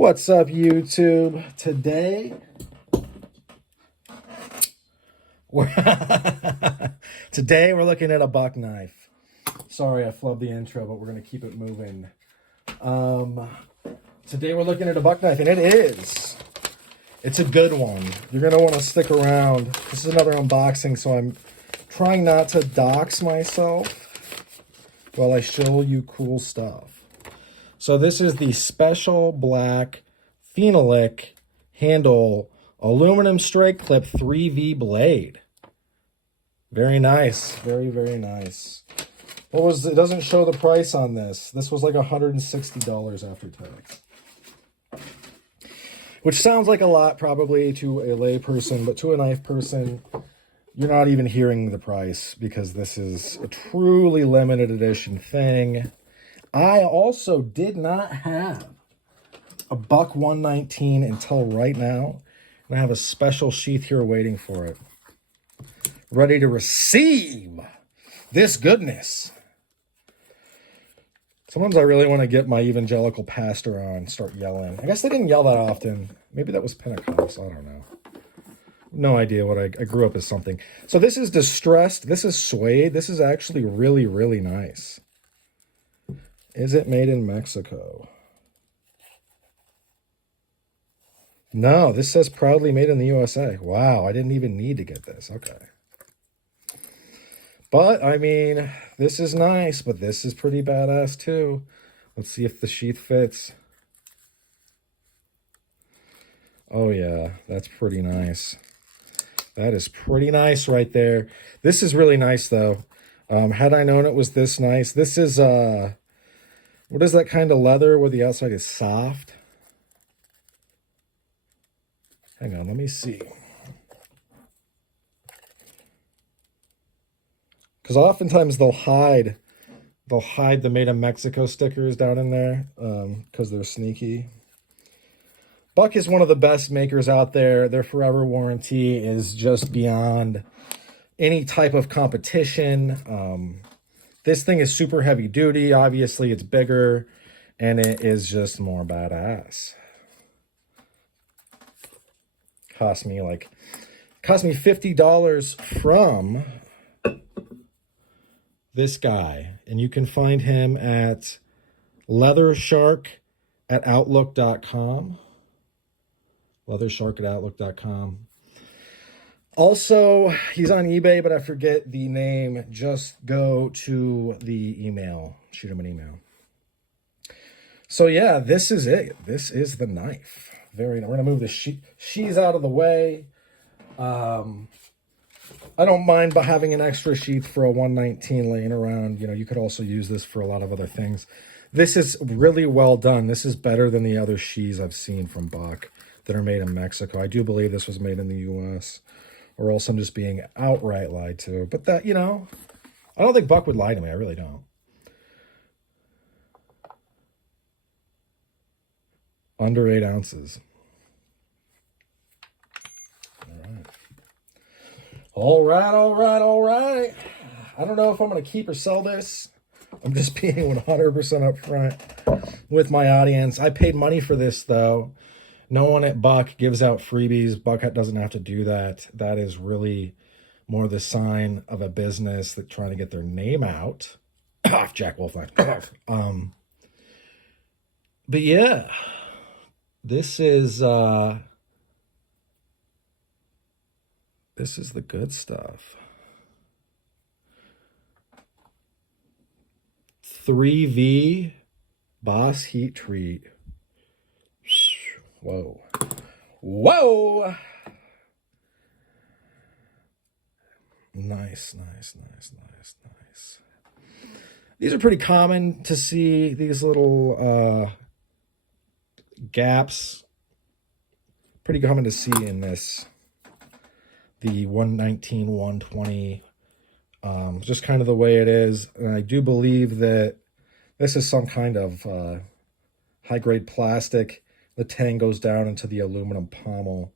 What's up, YouTube? Today we're looking at a buck knife. Sorry, I flubbed the intro, but we're gonna keep it moving. Today we're looking at a buck knife, and it's a good one. You're gonna want to stick around. This is another unboxing, so I'm trying not to dox myself while I show you cool stuff. So this is the special black Phenolic handle aluminum straight clip 3V blade. Very nice. Very, very nice. It doesn't show the price on this. This was like $160 after tax. Which sounds like a lot probably to a lay person, but to a knife person, you're not even hearing the price because this is a truly limited edition thing. I also did not have a buck 119 until right now, and I have a special sheath here waiting for it. Ready to receive this goodness. Sometimes I really want to get my evangelical pastor on and start yelling. I guess they didn't yell that often. Maybe that was Pentecost. I don't know. No idea what I grew up as something. So this is distressed. This is suede. This is actually really, really nice. Is it made in Mexico? No, this says proudly made in the USA. Wow, I didn't even need to get this. Okay. But, I mean, this is nice, but this is pretty badass too. Let's see if the sheath fits. Oh yeah, that's pretty nice. That is pretty nice right there. This is really nice though. Had I known it was this nice, this is, what is that kind of leather where the outside is soft? Hang on, let me see. Because oftentimes they'll hide the Made in Mexico stickers down in there because they're sneaky. Buck is one of the best makers out there. Their forever warranty is just beyond any type of competition. This thing is super heavy duty. Obviously, it's bigger, and it is just more badass. Cost me $50 from this guy, and you can find him at leathershark@outlook.com. leathershark@outlook.com. Also, he's on eBay, but I forget the name. Just go to the email. Shoot him an email. So yeah, this is it. This is the knife. We're going to move the sheaths out of the way. I don't mind having an extra sheath for a 119 laying around. You know, you could also use this for a lot of other things. This is really well done. This is better than the other sheaths I've seen from Buck that are made in Mexico. I do believe this was made in the U.S., or else I'm just being outright lied to. But that, you know, I don't think Buck would lie to me. I really don't. Under 8 ounces. All right. I don't know if I'm going to keep or sell this. I'm just being 100% upfront with my audience. I paid money for this, though. No one at Buck gives out freebies. Buck doesn't have to do that. That is really more the sign of a business that's trying to get their name out. Jack Wolfline. But yeah, this is the good stuff. 3V Boss Heat Treat. Whoa. Nice. These are pretty common to see, these little gaps. Pretty common to see in this. The 119, 120. Just kind of the way it is. And I do believe that this is some kind of high-grade plastic. The tang goes down into the aluminum pommel.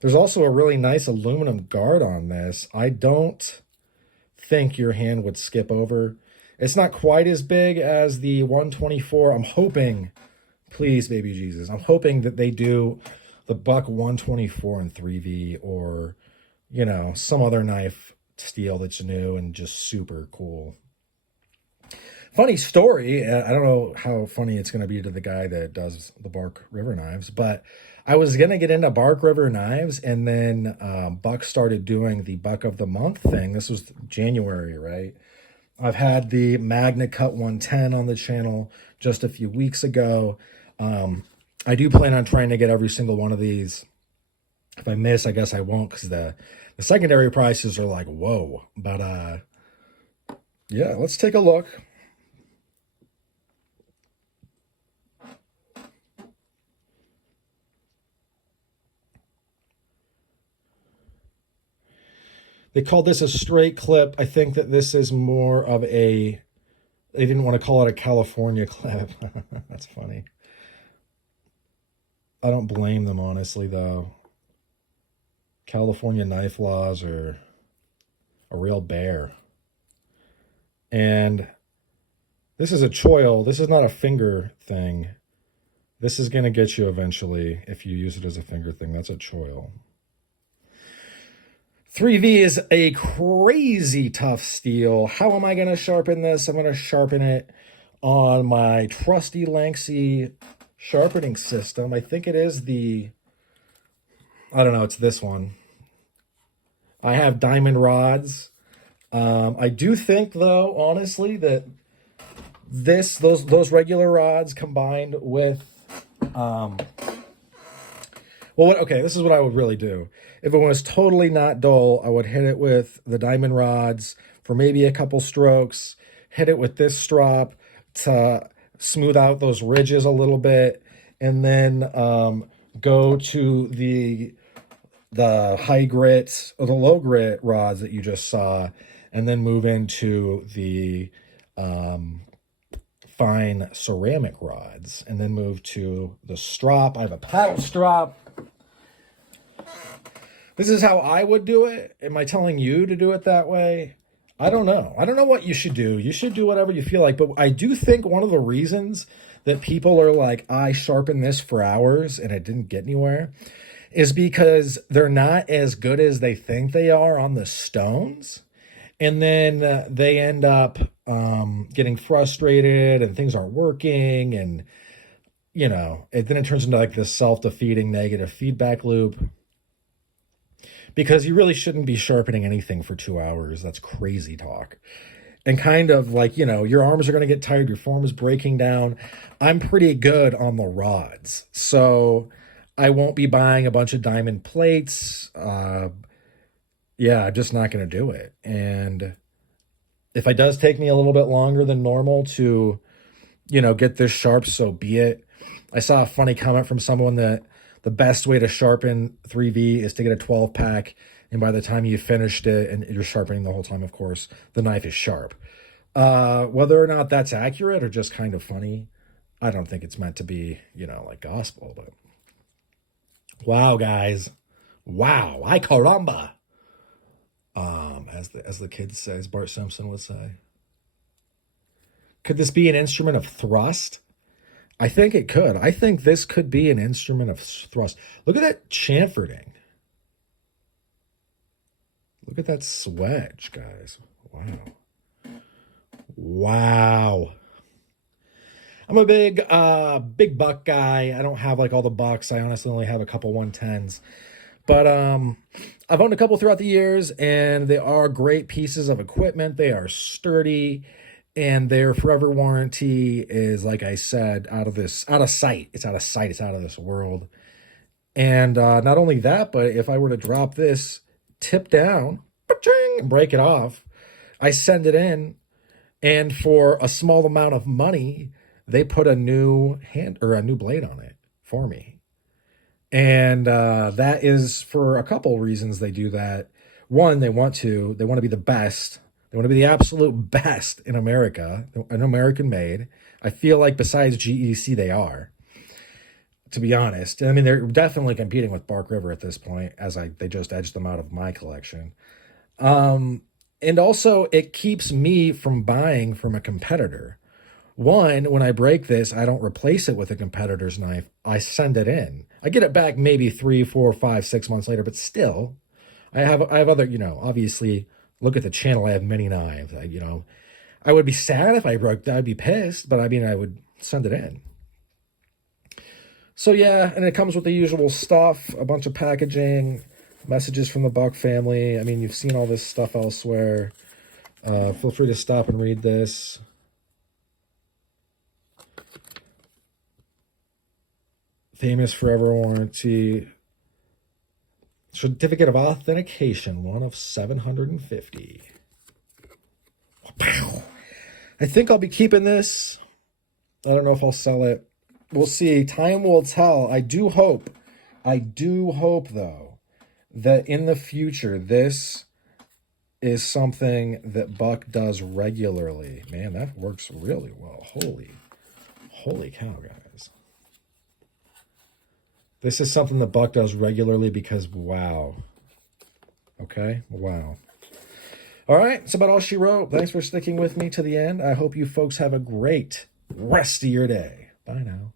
There's also a really nice aluminum guard on this. I don't think your hand would skip over. It's not quite as big as the 124. I'm hoping Please, baby Jesus. I'm hoping that they do the Buck 124 and 3V, or, you know, some other knife steel that's new and just super cool. Funny story. I don't know how funny it's going to be to the guy that does the Bark River knives, but I was going to get into Bark River knives, and then Buck started doing the Buck of the Month thing. This was January, right? I've had the Magna Cut 110 on the channel just a few weeks ago. I do plan on trying to get every single one of these. If I miss, I guess I won't, because the secondary prices are like, whoa. But yeah, let's take a look. They called this a straight clip. I think that this is more of a, they didn't want to call it a California clip. That's funny. I don't blame them, honestly, though. California knife laws are a real bear. And this is a choil. This is not a finger thing. This is going to get you eventually if you use it as a finger thing. That's a choil. 3V is a crazy tough steel. How am I going to sharpen this? I'm going to sharpen it on my trusty Lanxey sharpening system. I think it is the, I don't know, it's this one. I have diamond rods. I do think, though, honestly, that those regular rods combined with, okay, this is what I would really do. If it was totally not dull, I would hit it with the diamond rods for maybe a couple strokes, hit it with this strop to smooth out those ridges a little bit, and then go to the high grit or the low grit rods that you just saw, and then move into the fine ceramic rods, and then move to the strop. I have a paddle strop. This is how I would do it. Am I telling you to do it that way? I don't know. I don't know what you should do. You should do whatever you feel like. But I do think one of the reasons that people are like, I sharpened this for hours and it didn't get anywhere, is because they're not as good as they think they are on the stones. And then they end up getting frustrated and things aren't working. And, you know, then it turns into like this self-defeating negative feedback loop. Because you really shouldn't be sharpening anything for 2 hours. That's crazy talk. And kind of like, you know, your arms are going to get tired. Your form is breaking down. I'm pretty good on the rods. So I won't be buying a bunch of diamond plates. Yeah, I'm just not going to do it. And if it does take me a little bit longer than normal to, you know, get this sharp, so be it. I saw a funny comment from someone that the best way to sharpen 3V is to get a 12-pack, and by the time you finished it, and you're sharpening the whole time, of course, the knife is sharp. Whether or not that's accurate or just kind of funny, I don't think it's meant to be, you know, like gospel. But wow, guys, wow, ay caramba, as the kids say, as Bart Simpson would say. Could this be an instrument of thrust? I think it could. I think this could be an instrument of thrust. Look at that chamferding. Look at that swedge, guys. Wow. Wow. I'm a big buck guy. I don't have like all the bucks. I honestly only have a couple 110s. But I've owned a couple throughout the years, and they are great pieces of equipment. They are sturdy. And their forever warranty is, like I said, out of sight. It's out of sight. It's out of this world. And not only that, but if I were to drop this tip down, and break it off, I send it in, and for a small amount of money, they put a new blade on it for me. And that is for a couple reasons they do that. One, they want to be the best. They want to be the absolute best in America, an American made. I feel like besides GEC, they are, to be honest. I mean, they're definitely competing with Bark River at this point, as they just edged them out of my collection. And also, it keeps me from buying from a competitor. One, when I break this, I don't replace it with a competitor's knife. I send it in. I get it back maybe 3, 4, 5, 6 months later, but still, I have other, obviously, look at the channel. I have many knives. I would be sad if I broke. I'd be pissed, but I mean, I would send it in. So yeah, and it comes with the usual stuff, a bunch of packaging, messages from the Buck family. I mean, you've seen all this stuff elsewhere. Feel free to stop and read this. Famous Forever warranty. Certificate of authentication, one of 750. I think I'll be keeping this. I don't know if I'll sell it. We'll see. Time will tell. I do hope, though, that in the future, this is something that Buck does regularly. Man, that works really well. Holy cow, guys. This is something that Buck does regularly because, wow. Okay? Wow. All right, that's about all she wrote. Thanks for sticking with me to the end. I hope you folks have a great rest of your day. Bye now.